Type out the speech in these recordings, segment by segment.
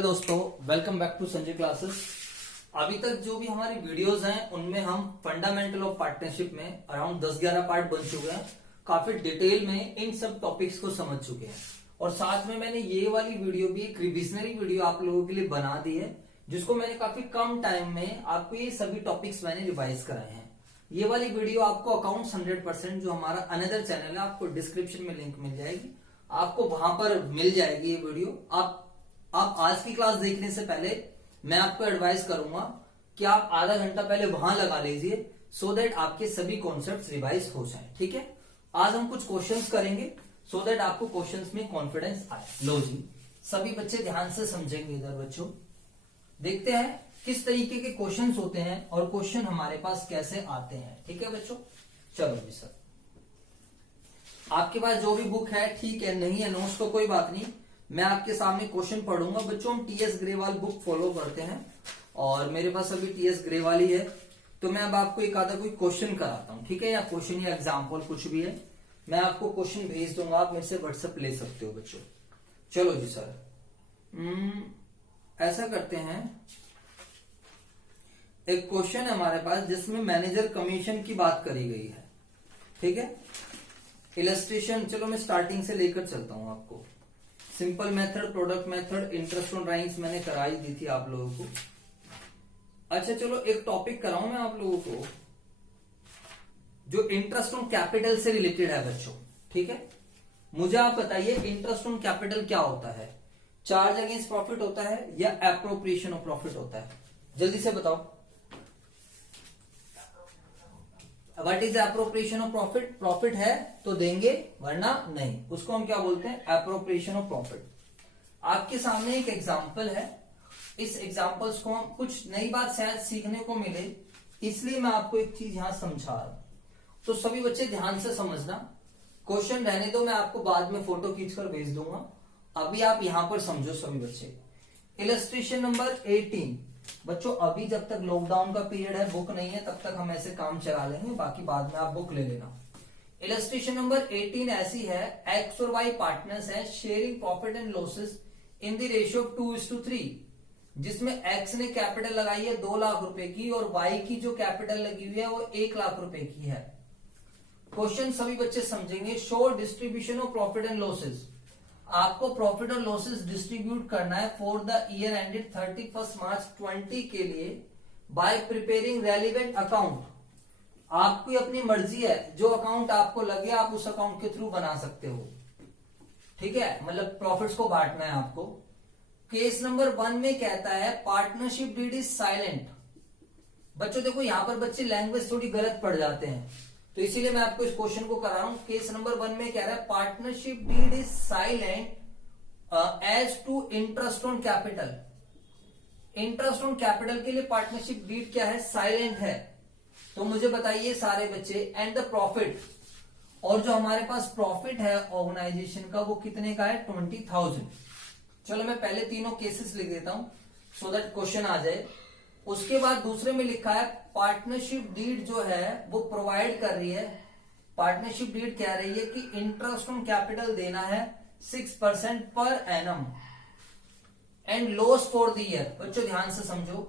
Hello दोस्तों, welcome back to Sanjay classes. अभी तक जो भी हमारी वीडियोस हैं उनमें हम फंडामेंटल ऑफ पार्टनरशिप में अराउंड 10-11 पार्ट बन चुके हैं। काफी डिटेल में इन सब टॉपिक्स को समझ चुके हैं और साथ में मैंने ये वाली वीडियो भी एक रिविजनरी वीडियो आप लोगों के लिए बना दी है, जिसको मैंने काफी कम टाइम में आपको ये सभी टॉपिक्स मैंने रिवाइज कराए हैं। ये वाली वीडियो आपको अकाउंट्स 100% जो हमारा अनदर चैनल है, आपको डिस्क्रिप्शन में लिंक मिल जाएगी, आपको वहां पर मिल जाएगी ये वीडियो। आप आज की क्लास देखने से पहले मैं आपको एडवाइस करूंगा कि आप आधा घंटा पहले वहां लगा लीजिए, सो दैट आपके सभी कॉन्सेप्ट्स रिवाइज हो जाए। ठीक है, आज हम कुछ क्वेश्चंस करेंगे सो दैट आपको क्वेश्चंस में कॉन्फिडेंस आए। लो जी, सभी बच्चे ध्यान से समझेंगे। इधर बच्चों देखते हैं किस तरीके के क्वेश्चंस होते हैं और क्वेश्चन हमारे पास कैसे आते हैं। ठीक है बच्चों, चलो जी सर, आपके पास जो भी बुक है ठीक है, नहीं है नोट्स तो कोई बात नहीं, मैं आपके सामने क्वेश्चन पढ़ूंगा। बच्चों हम टीएस ग्रेवाल बुक फॉलो करते हैं और मेरे पास अभी टीएस ग्रेवाल ही है, तो मैं अब आपको एक आधा कोई क्वेश्चन कराता हूं। ठीक है, या क्वेश्चन या एग्जाम्पल कुछ भी है, मैं आपको क्वेश्चन भेज दूंगा, आप मेरे से व्हाट्सएप ले सकते हो बच्चों। चलो जी सर, ऐसा करते हैं, एक क्वेश्चन है हमारे पास जिसमें मैनेजर कमीशन की बात करी गई है। ठीक है, इलस्ट्रेशन चलो मैं स्टार्टिंग से लेकर चलता हूं आपको। Simple method, product method, interest on rights मैंने कराई दी थी आप लोगों को। अच्छा चलो एक टॉपिक कराऊं मैं आप लोगों को जो इंटरेस्ट ऑन कैपिटल से रिलेटेड है बच्चों। ठीक है, मुझे आप बताइए इंटरेस्ट ऑन कैपिटल क्या होता है? चार्ज अगेंस्ट प्रॉफिट होता है या एप्रोप्रिएशन ऑफ प्रॉफिट होता है? जल्दी से बताओ, what is appropriation of profit? Profit है तो देंगे वरना नहीं, उसको हम क्या बोलते हैं? Appropriation of profit. आपके सामने एक एग्जांपल है, इस एग्जांपल्स को हम कुछ नई बात शायद सीखने को मिले, इसलिए मैं आपको एक चीज यहां समझा रहा हूं, तो सभी बच्चे ध्यान से समझना। क्वेश्चन रहने दो, मैं आपको बाद में फोटो खींचकर भेज दूंगा, अभी आप यहां पर समझो सभी बच्चे। इलस्ट्रेशन नंबर 18 बच्चों, अभी जब तक लॉकडाउन का पीरियड है, बुक नहीं है, तब तक हम ऐसे काम चला लेंगे, बाकी बाद में आप बुक ले लेना। इलस्ट्रेशन नंबर 18 ऐसी है, एक्स और वाई पार्टनर्स है, sharing profit and losses in the ratio of 2:3, जिसमें एक्स ने कैपिटल लगाई है 2 लाख रुपए की और वाई की जो कैपिटल लगी हुई है वो 1 लाख रुपए की है। क्वेश्चन सभी बच्चे समझेंगे। Show distribution of profit and losses, आपको प्रॉफिट और लॉसेस डिस्ट्रीब्यूट करना है फॉर द ईयर एंडेड 31 मार्च 20 के लिए बाय प्रिपेयरिंग रेलिवेंट अकाउंट। आपकी अपनी मर्जी है, जो अकाउंट आपको लगे आप उस अकाउंट के थ्रू बना सकते हो। ठीक है, मतलब प्रॉफिट्स को बांटना है आपको। केस नंबर 1 में कहता है पार्टनरशिप डीड इज साइलेंट। बच्चों देखो यहां पर बच्चे लैंग्वेज थोड़ी गलत पढ़ जाते हैं, तो इसीलिए मैं आपको इस क्वेश्चन को करा रहा हूं। केस नंबर 1 में कह रहा है partnership deed is silent as to interest on capital. Interest on capital के लिए पार्टनरशिप डीड क्या है? साइलेंट है। तो मुझे बताइए सारे बच्चे, एंड द प्रॉफिट, और जो हमारे पास प्रॉफिट है ऑर्गेनाइजेशन का वो कितने का है? 20,000। चलो मैं पहले तीनों केसेस लिख देता हूं सो दैट क्वेश्चन आ जाए। उसके बाद दूसरे में लिखा है पार्टनरशिप डीड जो है वो प्रोवाइड कर रही है, पार्टनरशिप डीड कह रही है कि इंटरेस्ट ऑन कैपिटल देना है 6% per annum and loss for the year. बच्चों ध्यान से समझो,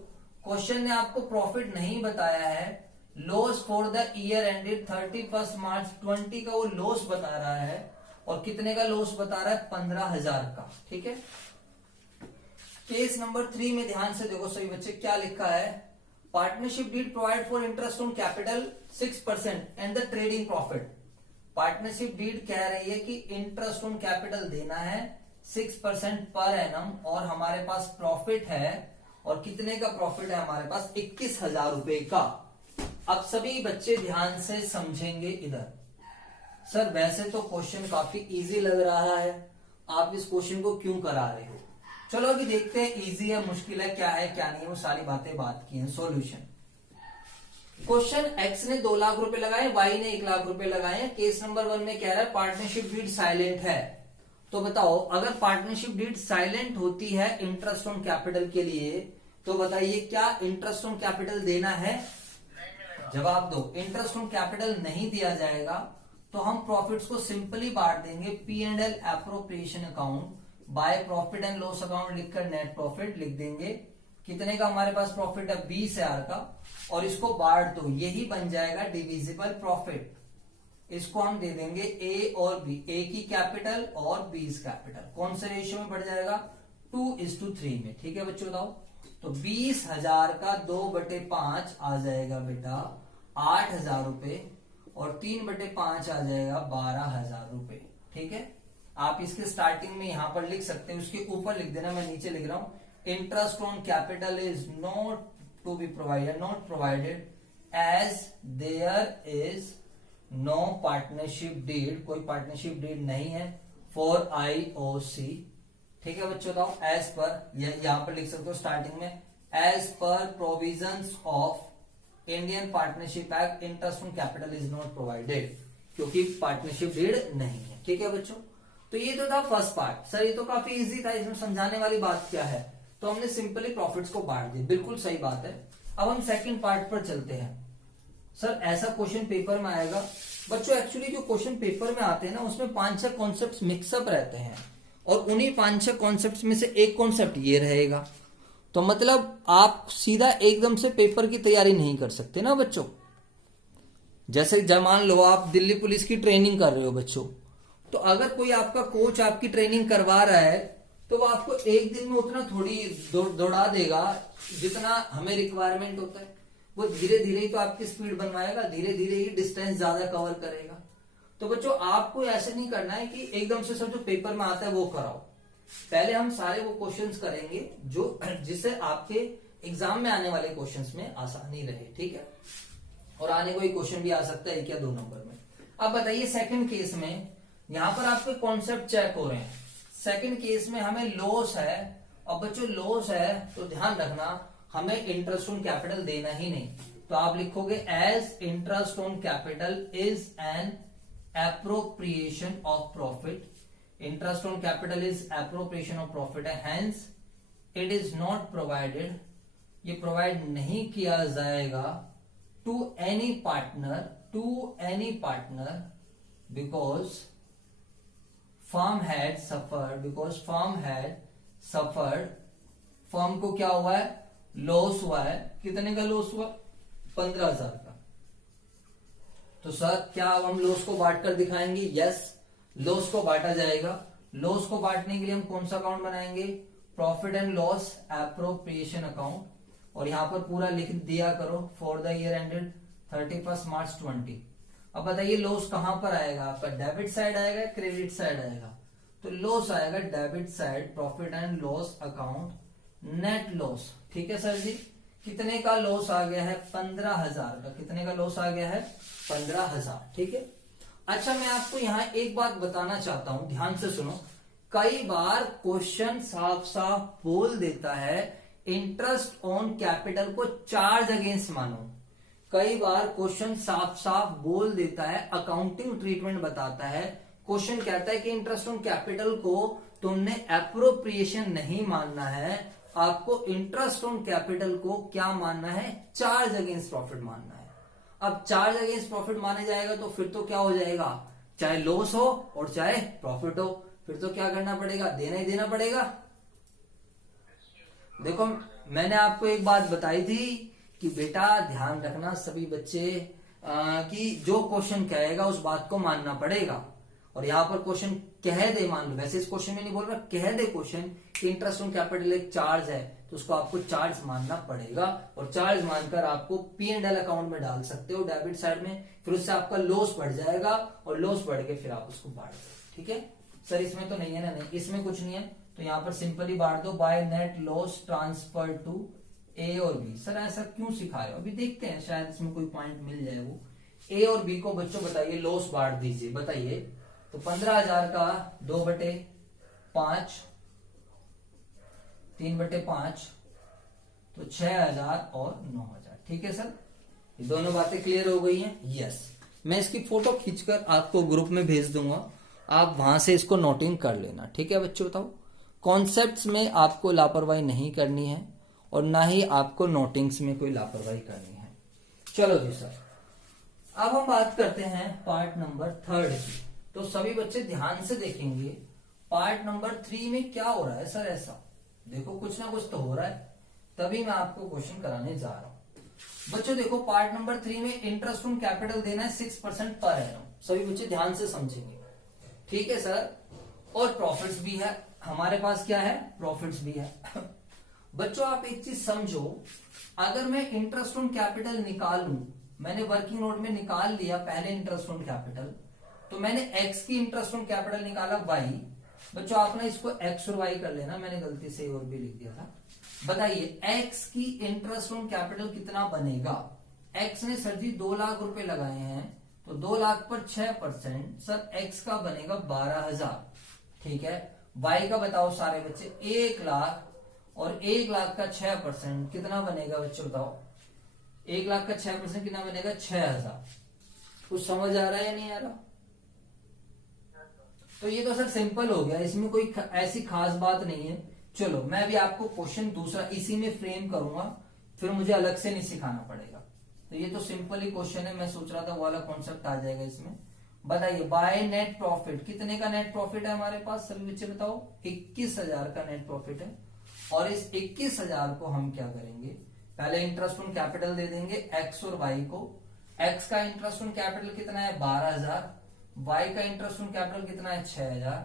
क्वेश्चन ने आपको प्रॉफिट नहीं बताया है, loss for the year ended 31 मार्च 20 का वो लॉस बता रहा है, और कितने का लॉस बता रहा है? 15,000 का। ठीक है, केस नंबर 3 में ध्यान से देखो सभी बच्चे, क्या लिखा है? Partnership deed provide for interest on capital 6% and the trading profit. Partnership deed कह रही है कि इंटरेस्ट ऑन कैपिटल देना है 6% पर एनम, और हमारे पास प्रॉफिट है, और कितने का प्रॉफिट है हमारे पास? 21,000 रुपए का। अब सभी बच्चे ध्यान से समझेंगे इधर। सर वैसे तो क्वेश्चन काफी इजी लग रहा है, आप इस क्वेश्चन को क्यों करा रहे हो? चलो अभी देखते हैं इजी है, मुश्किल है, क्या है क्या नहीं है, वो सारी बातें बात की हैं। सॉल्यूशन, क्वेश्चन एक्स ने 2 लाख रुपए लगाए, वाई ने 1 लाख रुपए लगाए हैं। केस नंबर 1 में कह रहा है पार्टनरशिप डीड साइलेंट है। तो बताओ अगर पार्टनरशिप डीड साइलेंट होती है इंटरेस्ट ऑन कैपिटल के लिए, तो बताइए क्या इंटरेस्ट ऑन कैपिटल देना है? जवाब दो, इंटरेस्ट ऑन कैपिटल नहीं दिया जाएगा, तो हम प्रॉफिट्स को सिंपली बांट देंगे P&L appropriation account by profit and loss account लिखकर नेट प्रॉफिट लिख देंगे। कितने का हमारे पास प्रॉफिट है? 20,000 का, और इसको बांट दो, यही बन जाएगा डिविजिबल प्रॉफिट। इसको हम दे देंगे ए और बी, ए की कैपिटल और बी कैपिटल। कौन से रेशियो में बढ़ जाएगा? 2:3 में। ठीक है बच्चों, बताओ। तो 20,000 का 2/5 आ जाएगा बेटा 8,000 रुपए, और 3/5 आ जाएगा 12,000 रुपए। ठीक है, आप इसके स्टार्टिंग में यहां पर लिख सकते हैं, उसके ऊपर लिख देना, मैं नीचे लिख रहा हूं, interest on capital is not to be provided, not provided as there is no partnership deed, कोई पार्टनरशिप डीड नहीं है फॉर IOC। ठीक है बच्चों, बताओ। एज पर, यहां पर लिख सकते हो स्टार्टिंग में, as per provisions of Indian partnership act interest on capital is not provided, क्योंकि पार्टनरशिप डीड नहीं है। ठीक है बच्चों, तो ये तो था फर्स्ट पार्ट। सर ये तो काफी इजी था, इसमें समझाने वाली बात क्या है? तो हमने सिंपली प्रॉफिट्स को बांट दिए, बिल्कुल सही बात है। अब हम सेकंड पार्ट पर चलते हैं। सर ऐसा क्वेश्चन पेपर में आएगा बच्चों, एक्चुअली जो क्वेश्चन पेपर में आते हैं ना, उसमें 5-6 कॉन्सेप्ट मिक्सअप रहते हैं, और उन्हीं 5-6 कॉन्सेप्ट में से एक कॉन्सेप्ट ये रहेगा। तो मतलब आप सीधा एकदम से पेपर की तैयारी नहीं कर सकते ना बच्चों। जैसे जब मान लो आप दिल्ली पुलिस की ट्रेनिंग कर रहे हो बच्चों, तो अगर कोई आपका कोच आपकी ट्रेनिंग करवा रहा है, तो वो आपको एक दिन में उतना थोड़ी दौड़ा देगा जितना हमें रिक्वायरमेंट होता है। वो धीरे धीरे ही तो आपकी स्पीड बनवाएगा, धीरे धीरे ही डिस्टेंस ज्यादा कवर करेगा। तो बच्चों आपको ऐसे नहीं करना है कि एकदम से सब जो पेपर में आता है वो कराओ। पहले हम सारे वो क्वेश्चंस करेंगे जो जिससे आपके एग्जाम में आने वाले क्वेश्चंस में आसानी रहे। ठीक है, और आने कोई क्वेश्चन भी आ सकता है 1 या 2 नंबर में। अब बताइए सेकंड केस में, यहां पर आपके कॉन्सेप्ट चेक हो रहे हैं। सेकंड केस में हमें लॉस है, और बच्चों लॉस है तो ध्यान रखना हमें इंटरेस्ट ऑन कैपिटल देना ही नहीं। तो आप लिखोगे as interest on capital is an appropriation of profit. Interest on capital is appropriation of profit है, hence it is not provided, ये प्रोवाइड नहीं किया जाएगा to any partner because firm had suffered, firm को क्या हुआ है? लॉस हुआ है। कितने का लॉस हुआ? 15,000 का। तो सर क्या अब हम लॉस को बांट कर दिखाएंगे? यस, लॉस को बांटा जाएगा। लॉस को बांटने के लिए हम कौन सा अकाउंट बनाएंगे? Profit and loss appropriation account, और यहां पर पूरा लिख दिया करो फॉर द ईयर एंडेड 31 मार्च 20। अब बताइए लॉस कहां पर आएगा आपका? डेबिट साइड आएगा, क्रेडिट साइड आएगा? तो लॉस आएगा debit side, profit and loss account, net loss. ठीक है सर जी, कितने का लॉस आ गया है? 15,000 का। कितने का लॉस आ गया है? 15,000। ठीक है, अच्छा मैं आपको यहाँ एक बात बताना चाहता हूं, ध्यान से सुनो। कई बार क्वेश्चन साफ साफ बोल देता है इंटरेस्ट ऑन कैपिटल को चार्ज अगेंस्ट मानो। कई बार क्वेश्चन साफ साफ बोल देता है, अकाउंटिंग ट्रीटमेंट बताता है। क्वेश्चन कहता है कि इंटरेस्ट ऑन कैपिटल को तुमने एप्रोप्रिएशन नहीं मानना है, आपको इंटरेस्ट ऑन कैपिटल को क्या मानना है? चार्ज अगेंस्ट प्रॉफिट मानना है। अब चार्ज अगेंस्ट प्रॉफिट माने जाएगा तो फिर तो क्या हो जाएगा? चाहे लॉस हो और चाहे प्रॉफिट हो, फिर तो क्या करना पड़ेगा? देना ही देना पड़ेगा। देखो मैंने आपको एक बात बताई थी कि बेटा ध्यान रखना सभी बच्चे कि जो क्वेश्चन कहेगा उस बात को मानना पड़ेगा। और यहां पर क्वेश्चन कह दे, मान लो, वैसे इस क्वेश्चन में नहीं बोल रहा, कह दे क्वेश्चन कि इंटरेस्ट ऑन कैपिटल एक चार्ज है, तो उसको आपको चार्ज मानना पड़ेगा। और चार्ज मानकर आपको P&L अकाउंट में डाल सकते हो डेबिट साइड में, फिर उससे आपका लॉस बढ़ जाएगा, और लॉस बढ़ के फिर आप उसको बांट दो। ठीक है सर, इसमें तो नहीं है ना? नहीं, इसमें कुछ नहीं है, तो यहां पर सिंपली बांट दो, by net loss transfer to A और बी। सर ऐसा क्यों सिखाए? अभी देखते हैं, शायद इसमें कोई पॉइंट मिल जाए। वो ए और बी को बच्चों बताइए लॉस बांट दीजिए, बताइए। तो 15,000 का 2/5, 3/5, तो 6,000 और 9,000। ठीक है सर, ये दोनों बातें क्लियर हो गई हैं? यस, मैं इसकी फोटो खींचकर आपको ग्रुप में भेज दूंगा, आप वहां से इसको नोटिंग कर लेना। ठीक है बच्चों, बताओ। कॉन्सेप्ट्स में आपको लापरवाही नहीं करनी है, और ना ही आपको नोटिंग्स में कोई लापरवाही करनी है। चलो जी सर, अब हम बात करते हैं पार्ट नंबर 3 की। तो सभी बच्चे ध्यान से देखेंगे पार्ट नंबर 3 में क्या हो रहा है सर ऐसा? देखो कुछ ना कुछ तो हो रहा है, तभी मैं आपको क्वेश्चन कराने जा रहा हूं। बच्चों देखो पार्ट नंबर 3 में इंटरेस्ट ऑन कैपिटल देना है 6% पर एनम। सभी बच्चे ध्यान से समझेंगे, ठीक है सर। और प्रॉफिट्स भी है हमारे पास, क्या है? प्रॉफिट्स भी है। बच्चों आप एक चीज समझो, अगर मैं इंटरेस्ट ऑन कैपिटल निकालूं, मैंने वर्किंग नोट में निकाल लिया पहले इंटरेस्ट ऑन कैपिटल, तो मैंने एक्स की इंटरेस्ट ऑन कैपिटल निकाला वाई। बच्चों आपने इसको एक्स और वाई कर लेना, मैंने गलती से और भी लिख दिया था। बताइए एक्स की इंटरेस्ट ऑन कैपिटल कितना बनेगा? एक्स ने सर जी 2 लाख रुपए लगाए हैं, तो 2 लाख पर 6%, सर एक्स का बनेगा 12,000, ठीक है। वाई का बताओ सारे बच्चे, 1 लाख, और 1 लाख का 6% कितना बनेगा बच्चों बताओ? 1 लाख का 6% कितना बनेगा? 6,000। कुछ समझ आ रहा है या नहीं आ रहा? तो ये तो सर सिंपल हो गया, इसमें कोई ऐसी खास बात नहीं है। चलो मैं भी आपको क्वेश्चन दूसरा इसी में फ्रेम करूंगा, फिर मुझे अलग से नहीं सिखाना पड़ेगा। तो ये तो सिंपल ही क्वेश्चन है, मैं सोच रहा था वो वाला कॉन्सेप्ट आ जाएगा इसमें। बताइए बाय नेट प्रॉफिट, कितने का नेट प्रॉफिट है हमारे पास? सभी बच्चे बताओ। 21,000 का नेट प्रॉफिट है। और इस 21,000 को हम क्या करेंगे? पहले इंटरेस्ट ऑन कैपिटल दे देंगे एक्स और वाई को। एक्स का इंटरेस्ट ऑन कैपिटल कितना है? 12,000। वाई का इंटरेस्ट ऑन कैपिटल कितना है? 6,000।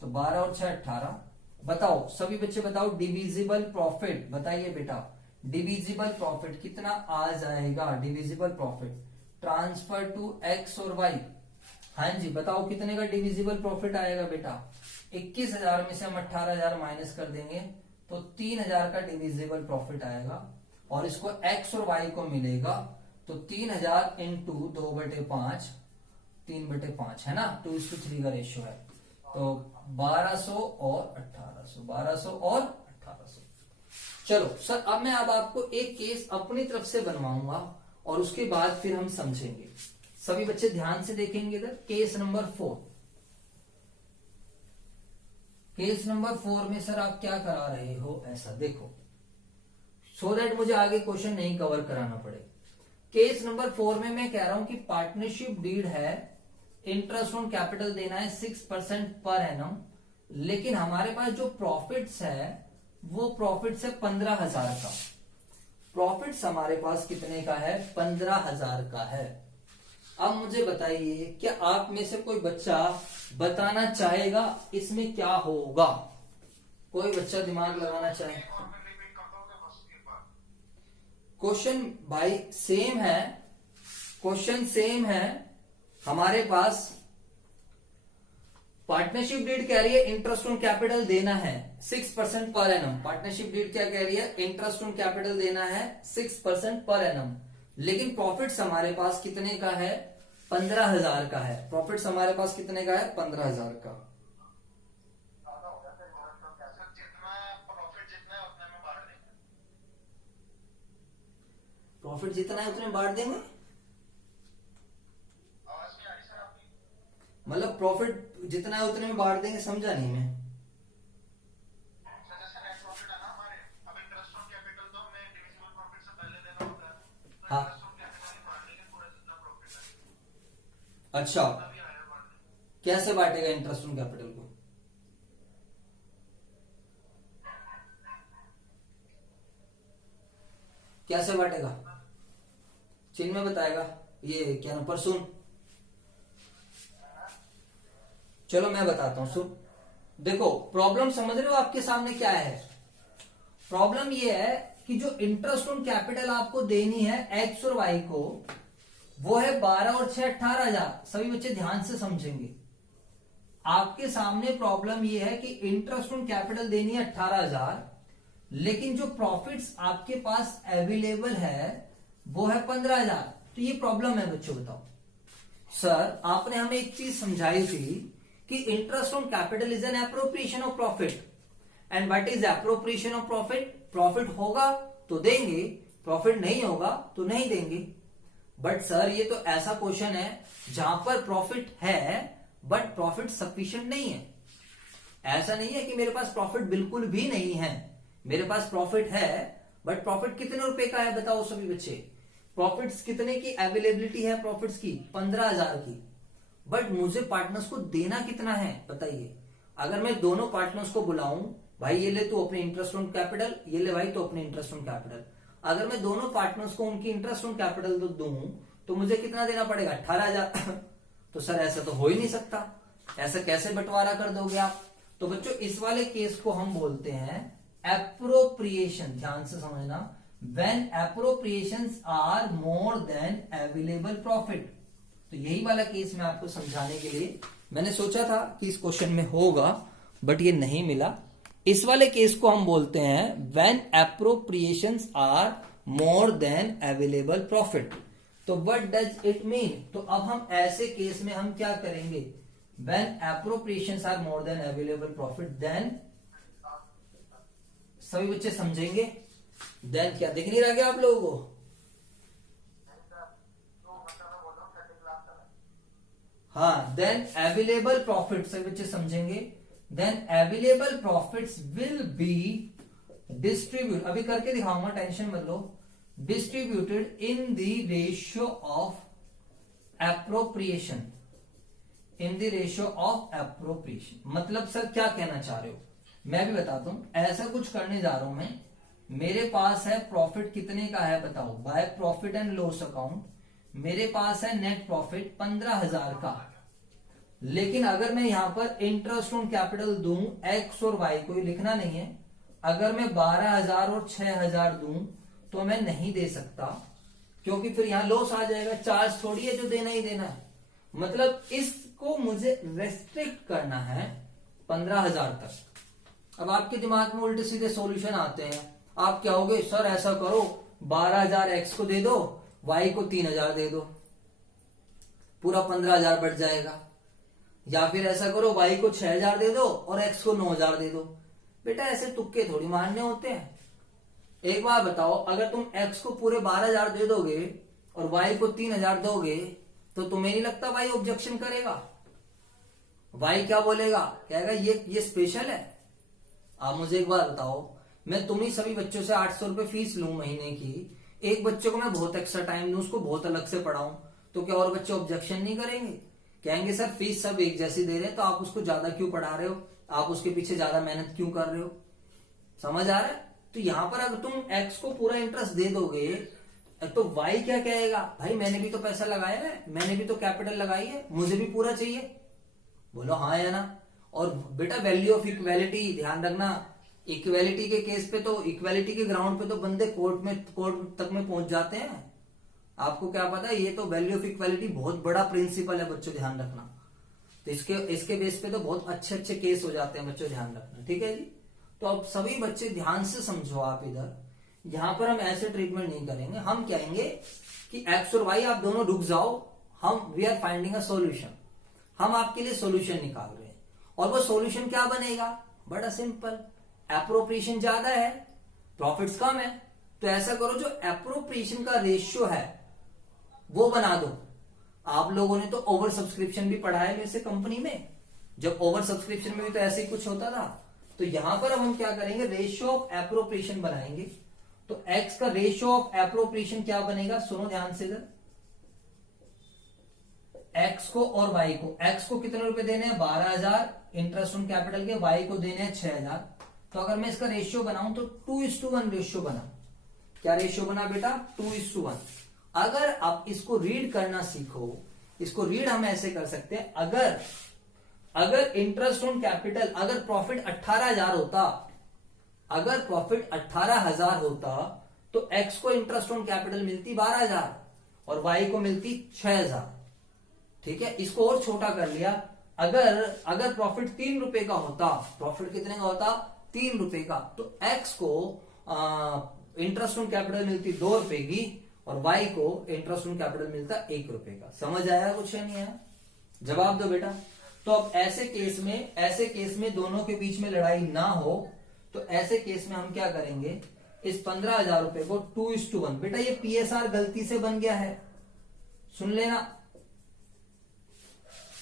तो 12 और 6 18। बताओ सभी बच्चे बताओ, डिविजिबल प्रॉफिट बताइए बेटा, डिविजिबल प्रॉफिट कितना आ जाएगा? Divisible profit transfer to X और वाई। हाँ जी बताओ कितने का डिविजिबल प्रॉफिट आएगा बेटा? 21,000 में से हम 18,000 माइनस कर देंगे तो 3,000 का डिविजिबल प्रॉफिट आएगा। और इसको एक्स और वाई को मिलेगा, तो 3,000 इंटू 2/5, 3/5 है ना, 2:3 का रेशियो है। तो 1200 और 1800, 1200 और 1800। चलो सर अब मैं आपको एक केस अपनी तरफ से बनवाऊंगा और उसके बाद फिर हम समझेंगे। सभी बच्चे ध्यान से देखेंगे इधर, केस नंबर 4। केस नंबर 4 में सर आप क्या करा रहे हो ऐसा देखो, सो दैट मुझे आगे क्वेश्चन नहीं कवर कराना पड़े। केस नंबर 4 में मैं कह रहा हूं कि पार्टनरशिप डीड है, इंटरेस्ट ऑन कैपिटल देना है 6% पर एनम, लेकिन हमारे पास जो प्रॉफिट्स है वो प्रॉफिट्स है 15,000 का। प्रॉफिट्स हमारे पास कितने का है? 15,000 का है। अब मुझे बताइए, क्या आप में से कोई बच्चा बताना चाहेगा इसमें क्या होगा? कोई बच्चा दिमाग लगाना चाहे? क्वेश्चन भाई सेम है, क्वेश्चन सेम है। हमारे पास पार्टनरशिप डीड कह रही है इंटरेस्ट ऑन कैपिटल देना है 6% पर एनम। पार्टनरशिप डीड क्या कह रही है? इंटरेस्ट ऑन कैपिटल देना है 6% पर एनम, लेकिन प्रॉफिट्स हमारे पास कितने का है? 15,000 का है। प्रॉफिट्स हमारे पास कितने का है? 15,000 का। प्रॉफिट जितना है उतने बांट देंगे, मतलब प्रॉफिट जितना है उतने में बांट देंगे, समझा नहीं मैं। हाँ अच्छा, कैसे बांटेगा इंटरेस्ट ऑन कैपिटल को? कैसे बांटेगा? चिन्ह में बताएगा, ये क्या ना पर सुन, चलो मैं बताता हूं सुन। देखो प्रॉब्लम समझ रहे हो आपके सामने क्या है? प्रॉब्लम ये है कि जो इंटरेस्ट ऑन कैपिटल आपको देनी है एक्स और वाई को, वो है 12 और 6 18,000। सभी बच्चे ध्यान से समझेंगे, आपके सामने प्रॉब्लम ये है कि इंटरेस्ट ऑन कैपिटल देनी है 18,000, लेकिन जो प्रॉफिट्स आपके पास अवेलेबल है वो है 15,000। तो ये प्रॉब्लम है बच्चों। बताओ सर आपने हमें एक चीज समझाई थी कि interest on capital is an appropriation of profit, and what is appropriation of profit? Profit होगा तो देंगे, प्रॉफिट नहीं होगा तो नहीं देंगे। बट सर ये तो ऐसा क्वेश्चन है जहां पर प्रॉफिट है बट प्रॉफिट सफिशिएंट नहीं है। ऐसा नहीं है कि मेरे पास प्रॉफिट बिल्कुल भी नहीं है, मेरे पास प्रॉफिट है, बट प्रॉफिट कितने रुपए का है बताओ सभी बच्चे? प्रॉफिट्स कितने की अवेलेबिलिटी है? प्रॉफिट्स की 15,000 की, बट मुझे पार्टनर्स को देना कितना है बताइए? अगर मैं दोनों पार्टनर्स को बुलाऊं, भाई ये ले तू अपने इंटरेस्ट ऑन कैपिटल, ये ले भाई तो अपने इंटरेस्ट ऑन कैपिटल, अगर मैं दोनों पार्टनर्स को उनकी इंटरेस्ट ऑन कैपिटल तो दूं तो मुझे कितना देना पड़ेगा? 18,000। तो सर ऐसा तो हो ही नहीं सकता, ऐसा कैसे बंटवारा कर दोगे आप? तो बच्चों इस वाले केस को हम बोलते हैं एप्रोप्रिएशन। ध्यान से समझना, when appropriations are more than available profit. तो यही वाला केस मैं आपको समझाने के लिए मैंने सोचा था कि इस क्वेश्चन में होगा, बट ये नहीं मिला। इस वाले केस को हम बोलते हैं when appropriations are more than available profit. तो व्हाट डज इट मीन? तो अब हम ऐसे केस में हम क्या करेंगे? When appropriations are more than available profit, then सभी बच्चे समझेंगे। देन क्या दिख नहीं रहा क्या आप लोगों को? हाँ, देन अवेलेबल प्रॉफिट, सभी बच्चे समझेंगे। Then available profits will be distribute, अभी करके दिखाऊंगा, टेंशन मत लो। Distributed in the ratio of appropriation, in the ratio of appropriation. मतलब सर क्या कहना चाह रहे हो? मैं भी बताता हूं। ऐसा कुछ करने जा रहा हूं मैं, मेरे पास है प्रॉफिट कितने का है बताओ, by profit and loss account मेरे पास है नेट प्रॉफिट 15,000 का। लेकिन अगर मैं यहां पर इंटरेस्ट ऑन कैपिटल दूं एक्स और वाई, कोई लिखना नहीं है, अगर मैं 12,000 और 6,000 दूं तो मैं नहीं दे सकता, क्योंकि फिर यहां लॉस आ जाएगा। चार्ज थोड़ी है जो देना ही देना है। मतलब इसको मुझे रेस्ट्रिक्ट करना है 15,000 तक। अब आपके दिमाग में उल्टे सीधे सॉल्यूशन आते हैं। आप क्या होगे? सर ऐसा करो 12,000 एक्स को दे दो, वाई को 3,000 दे दो, पूरा 15,000 बढ़ जाएगा। या फिर ऐसा करो वाई को 6,000 दे दो और एक्स को 9,000 दे दो। बेटा ऐसे तुक्के थोड़ी मारने होते हैं। एक बार बताओ, अगर तुम एक्स को पूरे 12,000 दे दोगे और वाई को 3,000 दोगे तो तुम्हें नहीं लगता वाई ऑब्जेक्शन करेगा? वाई क्या बोलेगा? कहेगा ये स्पेशल है। आप मुझे एक बार बताओ, मैं तुम्ही सभी बच्चों से 800 रुपए फीस लूं महीने की, एक बच्चे को मैं बहुत एक्स्ट्रा टाइम दूं, उसको बहुत अलग से पढ़ाऊं, तो क्या और बच्चे ऑब्जेक्शन नहीं करेंगे? कहेंगे सर फीस सब एक जैसी दे रहे हैं, तो आप उसको ज्यादा क्यों पढ़ा रहे हो, आप उसके पीछे ज्यादा मेहनत क्यों कर रहे हो? समझ आ रहा है? तो यहां पर अगर तुम एक्स को पूरा इंटरेस्ट दे दोगे तो वाई क्या कहेगा? भाई मैंने भी तो पैसा लगाया है, मैंने भी तो कैपिटल लगाई है, मुझे भी पूरा चाहिए। बोलो हाँ या ना। और बेटा वैल्यू ऑफ इक्वेलिटी ध्यान रखना, इक्वेलिटी के केस पे तो, इक्वेलिटी के ग्राउंड पे तो बंदे कोर्ट तक में पहुंच जाते हैं। आपको क्या पता है? ये तो वैल्यू ऑफ इक्वेलिटी बहुत बड़ा प्रिंसिपल है बच्चों, ध्यान रखना। तो इसके बेस पे तो बहुत अच्छे अच्छे केस हो जाते हैं बच्चों, ध्यान रखना। ठीक है जी। तो अब सभी बच्चे ध्यान से समझो। आप इधर यहां पर हम ऐसे ट्रीटमेंट नहीं करेंगे। हम कहेंगे कि एक्स और वाई आप दोनों रुक जाओ, हम we are finding a solution. हम आपके लिए सॉल्यूशन निकाल रहे हैं। और वो सॉल्यूशन क्या बनेगा? बड़ा सिंपल, एप्रोप्रिएशन ज्यादा है, प्रॉफिट्स कम है, तो ऐसा करो जो एप्रोप्रिएशन का रेशियो है वो बना दो। आप लोगों ने तो ओवर सब्सक्रिप्शन भी पढ़ा है मेरे से कंपनी में। जब ओवर सब्सक्रिप्शन में भी तो ऐसे ही कुछ होता था। तो यहां पर हम क्या करेंगे? रेशियो ऑफ एप्रोप्रिएशन बनाएंगे। तो एक्स का रेशियो ऑफ एप्रोप्रिएशन क्या बनेगा? सुनो ध्यान से इधर। एक्स को और वाई को, एक्स को कितने रुपए देने हैं? 12,000 इंटरेस्ट ऑन कैपिटल के, वाई को देने हैं 6,000। तो अगर मैं इसका रेशियो बनाऊं तो 2:1 रेशियो बना। क्या रेशियो बना बेटा? 2:1। अगर आप इसको रीड करना सीखो, इसको रीड हम ऐसे कर सकते हैं, अगर इंटरेस्ट ऑन कैपिटल, अगर प्रॉफिट 18,000 होता, अगर प्रॉफिट 18,000 होता तो एक्स को इंटरेस्ट ऑन कैपिटल मिलती 12,000 और वाई को मिलती 6,000। ठीक है, इसको और छोटा कर लिया, अगर प्रॉफिट 3 रुपए का होता, प्रॉफिट कितने का होता? 3 रुपए का, तो एक्स को इंटरेस्ट ऑन कैपिटल मिलती 2 रुपए की और वाई को इंटरेस्ट ऑन कैपिटल मिलता 1 रुपए का। समझ आया कुछ नहीं आया? जवाब दो बेटा। तो अब ऐसे केस में दोनों के बीच में लड़ाई ना हो, तो ऐसे केस में हम क्या करेंगे? इस 15,000 रुपए को 2:1। बेटा ये पीएसआर गलती से बन गया है, सुन लेना।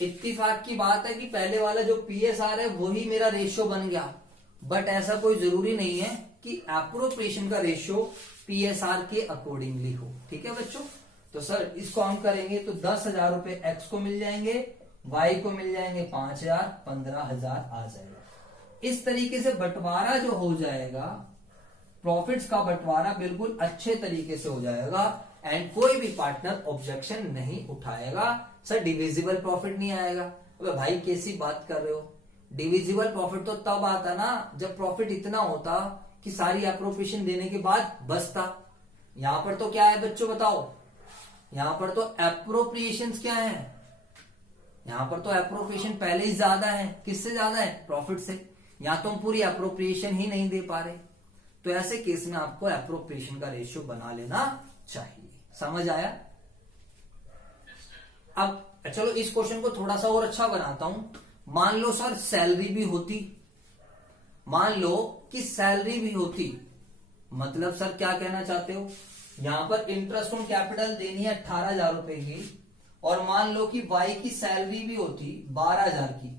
इत्तेफाक की बात है कि पहले वाला जो पीएसआर है वही मेरा रेशियो बन गया, बट ऐसा कोई जरूरी नहीं है कि एप्रोप्रिएशन का रेशियो पीएसआर के अकॉर्डिंगली हो। ठीक है बच्चों। तो सर इसको हम करेंगे तो 10,000 रुपए एक्स को मिल जाएंगे, वाई को मिल जाएंगे 5,000, 15,000 आ जाएगा। इस तरीके से बंटवारा जो हो जाएगा, प्रॉफिट्स का बंटवारा बिल्कुल अच्छे तरीके से हो जाएगा एंड कोई भी पार्टनर ऑब्जेक्शन नहीं उठाएगा। सर डिविजिबल प्रॉफिट नहीं आएगा। अबे भाई कैसी बात कर रहे हो, डिविजिबल प्रॉफिट तो तब आता ना जब प्रॉफिट इतना होता कि सारी एप्रोप्रिएशन देने के बाद बचता। यहां पर तो क्या है बच्चों बताओ, यहां पर तो एप्रोप्रिएशन क्या है, यहां पर तो एप्रोप्रिएशन पहले ही ज्यादा है। किससे ज्यादा है, प्रॉफिट से। यहां तो हम पूरी एप्रोप्रिएशन ही नहीं दे पा रहे, तो ऐसे केस में आपको एप्रोप्रिएशन का रेशियो बना लेना चाहिए। समझ आया। अब चलो इस क्वेश्चन को थोड़ा सा और अच्छा बनाता हूं। मान लो सर सैलरी भी होती, मान लो कि सैलरी भी होती, मतलब सर क्या कहना चाहते हो, यहां पर इंटरेस्ट ऑन कैपिटल देनी है 18,000 रुपए की, और मान लो कि वाई की सैलरी भी होती 12,000 की।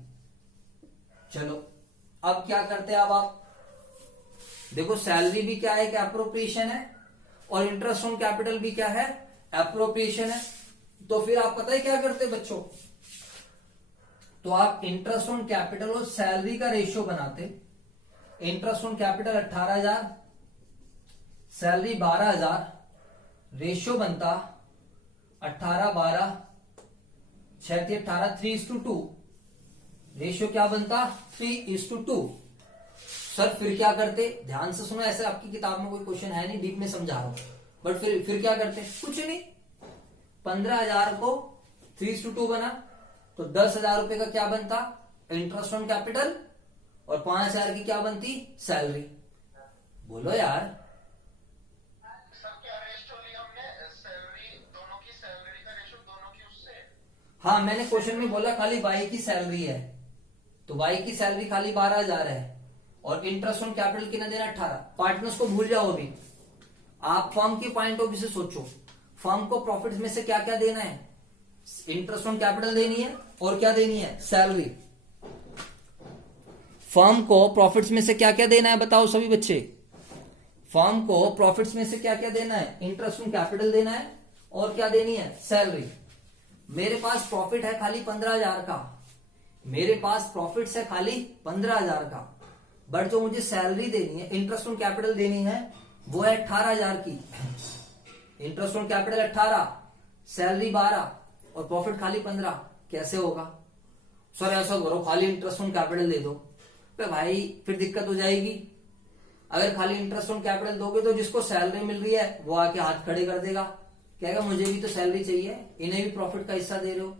चलो अब क्या करते हैं, अब आप देखो सैलरी भी क्या है कि एप्रोप्रिएशन है, और इंटरेस्ट ऑन कैपिटल भी क्या है, एप्रोप्रिएशन है। तो फिर आप पता है क्या करते बच्चों, तो आप इंटरेस्ट ऑन कैपिटल और सैलरी का रेशियो बनाते। Interest on capital 18,000, salary 12,000, ratio बनता 18, 12, 6, 18, 3:2। रेशियो क्या बनता, 3:2। सर फिर क्या करते, ध्यान से सुनो, ऐसे आपकी किताब में कोई क्वेश्चन है नहीं, डीप में समझा रहा हूं, बट फिर क्या करते, कुछ नहीं। 15,000 को 3:2 बना तो 10,000 रुपए का क्या बनता, इंटरेस्ट ऑन कैपिटल, और 5,000 की क्या बनती, सैलरी। बोलो यार। सर क्या रेशियो लिया हमने, सैलरी दोनों की, सैलरी का रेशियो दोनों की उससे। हाँ मैंने क्वेश्चन में बोला खाली वाई की सैलरी है, तो वाई की सैलरी खाली 12,000 है, और इंटरेस्ट ऑन कैपिटल कितना देना, 18। पार्टनर्स को भूल जाओ अभी, आप फर्म के पॉइंट ऑफ व्यू से सोचो, फर्म को प्रॉफिट में से क्या क्या देना है, इंटरेस्ट ऑन कैपिटल देनी है, और क्या देनी है, सैलरी। फर्म को प्रॉफिट्स में से क्या क्या देना है बताओ सभी बच्चे, फर्म को प्रॉफिट्स में से क्या क्या देना है, इंटरेस्ट ऑन कैपिटल देना है, और क्या देनी है, सैलरी। मेरे पास प्रॉफिट है खाली 15,000 का, मेरे पास प्रॉफिट्स है खाली 15,000 का, बट जो मुझे सैलरी देनी है, इंटरेस्ट ऑन कैपिटल देनी है, वो है 18,000 की। इंटरेस्ट ऑन कैपिटल 18, सैलरी 12, और प्रॉफिट खाली 15। कैसे होगा सर, ऐसा करो खाली इंटरेस्ट ऑन कैपिटल दे दो। तो भाई फिर दिक्कत हो जाएगी, अगर खाली इंटरेस्ट ऑन कैपिटल दोगे तो जिसको सैलरी मिल रही है वो आके हाथ खड़े कर देगा, कहेगा मुझे भी तो सैलरी चाहिए, इन्हें भी प्रॉफिट का हिस्सा दे रहे हो।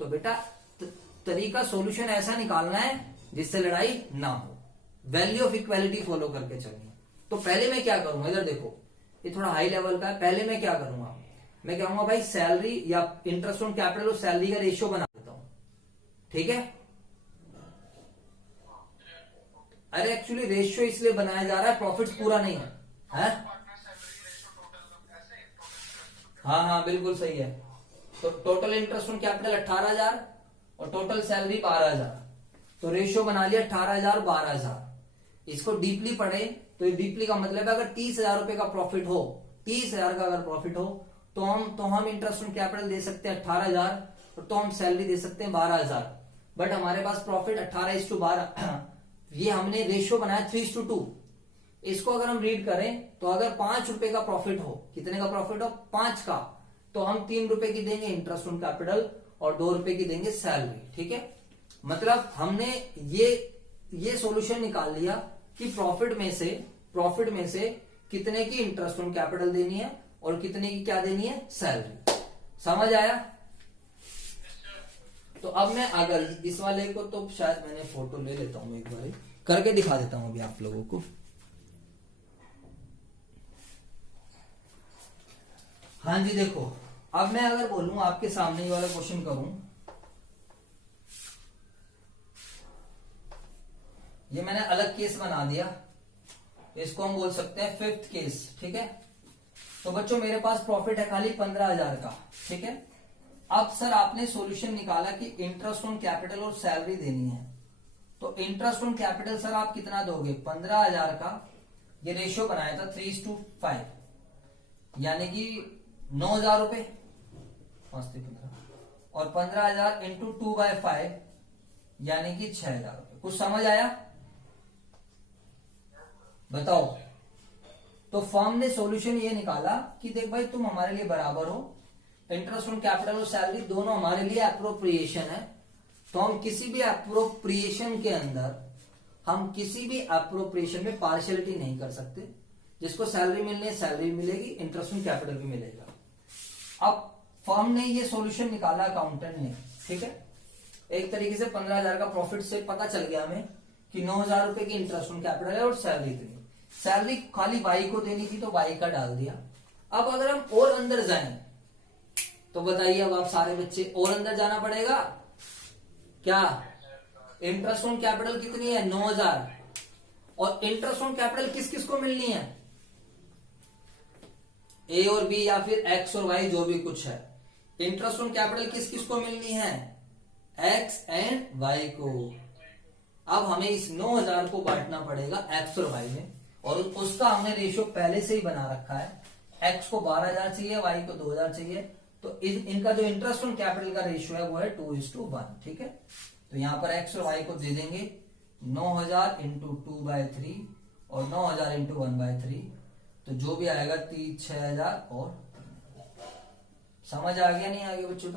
तो बेटा तरीका, सॉल्यूशन ऐसा निकालना है जिससे लड़ाई ना हो, वैल्यू ऑफ इक्वालिटी फॉलो करके चलना। तो पहले मैं क्या करूंगा, इधर देखो ये थोड़ा हाई लेवल का है, पहले मैं क्या करूंगा, मैं कहूंगा भाई सैलरी या इंटरेस्ट ऑन कैपिटल और सैलरी का रेशियो बना देता हूं, ठीक है। अरे एक्चुअली रेशियो इसलिए बनाया जा रहा है, प्रॉफिट पूरा नहीं है? हाँ हाँ बिल्कुल सही है। तो टोटल इंटरेस्ट ऑन कैपिटल 18,000 और टोटल सैलरी 12,000, तो रेशियो बना लिया 18,000, 12,000। इसको डीपली पढ़े तो ये डीपली का मतलब है अगर 30,000 रुपए का प्रॉफिट हो, 30,000 का अगर प्रॉफिट हो तो हम इंटरेस्ट ऑन कैपिटल दे सकते हैं 18,000, और तो हम सैलरी दे सकते हैं 12,000। बट हमारे पास प्रॉफिट 18:12, ये हमने रेशियो बनाया 3:2। इसको अगर हम रीड करें तो अगर 5 रुपए का प्रॉफिट हो, कितने का प्रॉफिट हो, 5 का, तो हम 3 रुपए की देंगे इंटरेस्ट ऑन कैपिटल और 2 रुपए की देंगे सैलरी, ठीक है। मतलब हमने ये सॉल्यूशन निकाल लिया कि प्रॉफिट में से कितने की इंटरेस्ट ऑन कैपिटल देनी है और कितने की क्या देनी है, सैलरी। समझ आया। तो अब मैं अगर इस वाले को, तो शायद मैंने फोटो ले लेता हूं, एक बार करके दिखा देता हूं अभी आप लोगों को। हाँ जी देखो, अब मैं अगर बोलूं आपके सामने ये वाला क्वेश्चन करूं, ये मैंने अलग केस बना दिया, इसको हम बोल सकते हैं 5th केस, ठीक है। तो बच्चों मेरे पास प्रॉफिट है खाली 15,000 का, ठीक है। अब सर आपने सॉल्यूशन निकाला कि इंटरेस्ट ऑन कैपिटल और सैलरी देनी है, तो इंटरेस्ट ऑन कैपिटल सर आप कितना दोगे, 15,000 का, ये रेशियो बनाया था 3:5, यानी कि 9,000 रुपए, 5 से 15, और 15,000 इंटू 2/5 यानी कि 6,000 रुपए। कुछ समझ आया? बताओ। तो फर्म ने सॉल्यूशन ये निकाला कि देख भाई तुम हमारे लिए बराबर हो, इंटरेस्ट ऑन कैपिटल और सैलरी दोनों हमारे लिए एप्रोप्रिएशन है, तो हम किसी भी एप्रोप्रिएशन के अंदर हम किसी भी एप्रोप्रिएशन में पार्शियलिटी नहीं कर सकते। जिसको सैलरी मिलनी है सैलरी मिलेगी, इंटरेस्ट ऑन कैपिटल भी मिलेगा। अब फर्म ने ये सॉल्यूशन निकाला अकाउंटेंट ने, ठीक है, एक तरीके से 15,000 का प्रॉफिट से पता चल गया हमें कि 9,000 रुपए की इंटरेस्ट ऑन कैपिटल है और सैलरी इतनी। सैलरी खाली वाई को देनी थी तो वाई का डाल दिया। अब अगर हम और अंदर जाएं तो बताइए, अब आप सारे बच्चे और अंदर जाना पड़ेगा क्या? इंटरेस्ट ऑन कैपिटल कितनी है? 9,000। और इंटरेस्ट ऑन कैपिटल किस किस को मिलनी है? ए और बी या फिर एक्स और वाई जो भी कुछ है। इंटरेस्ट ऑन कैपिटल किस किस को मिलनी है? एक्स एंड वाई को। अब हमें इस 9,000 को बांटना पड़ेगा एक्स और वाई में, और उसका हमने रेशियो पहले से ही बना रखा है। एक्स को 12,000 चाहिए, वाई को 2,000 चाहिए, तो इनका जो इंटरेस्ट ऑन कैपिटल का रेशियो है वो है 2:1, ठीक है। तो यहां पर एक्स और वाई को दे देंगे 9,000 इंटू 2/3 और 9,000 इंटू 1/3, तो जो भी आएगा 6,000। और समझ आ गया नहीं आगे बच्चों?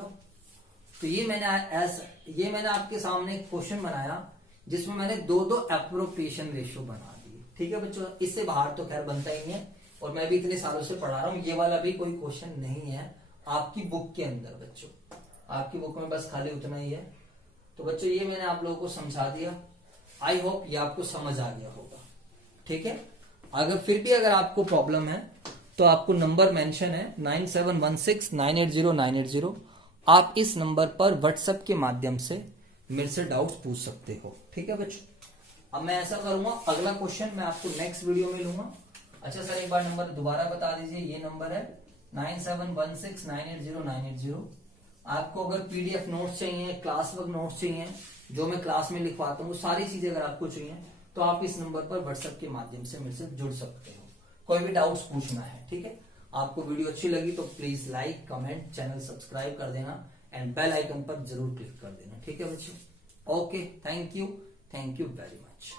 तो ये मैंने आपके सामने एक क्वेश्चन बनाया जिसमें मैंने दो एप्रोप्रिएशन रेशियो बना दिए, ठीक है बच्चों। इससे बाहर तो खैर बनता ही नहीं है, और मैं भी इतने सालों से पढ़ा रहा हूं, ये वाला भी कोई क्वेश्चन नहीं है आपकी बुक के अंदर बच्चों। आपकी बुक में बस खाली उतना ही है। तो बच्चों ये मैंने आप लोगों को समझा दिया, आई होप ये आपको समझ आ गया होगा, ठीक है। अगर फिर भी अगर आपको प्रॉब्लम है तो आपको नंबर मेंशन है 9716980980। आप इस नंबर पर व्हाट्सएप के माध्यम से मेरे से डाउट्स पूछ सकते हो, ठीक है बच्चों। अब मैं ऐसा करूंगा, अगला क्वेश्चन मैं आपको नेक्स्ट वीडियो में लूंगा। अच्छा सर एक बार नंबर दोबारा बता दीजिए। ये नंबर है 9716980980। आपको अगर पीडीएफ नोट्स चाहिए, क्लास वर्क नोट्स चाहिए, जो मैं क्लास में लिखवाता हूँ, सारी चीजें अगर आपको चाहिए तो आप इस नंबर पर व्हाट्सएप के माध्यम से मेरे से जुड़ सकते हो। कोई भी डाउट्स पूछना है, ठीक है। आपको वीडियो अच्छी लगी तो please like, comment, channel subscribe कर देना एंड बेल आइकन पर जरूर क्लिक कर देना, ठीक है बच्चों। Okay, thank you very much.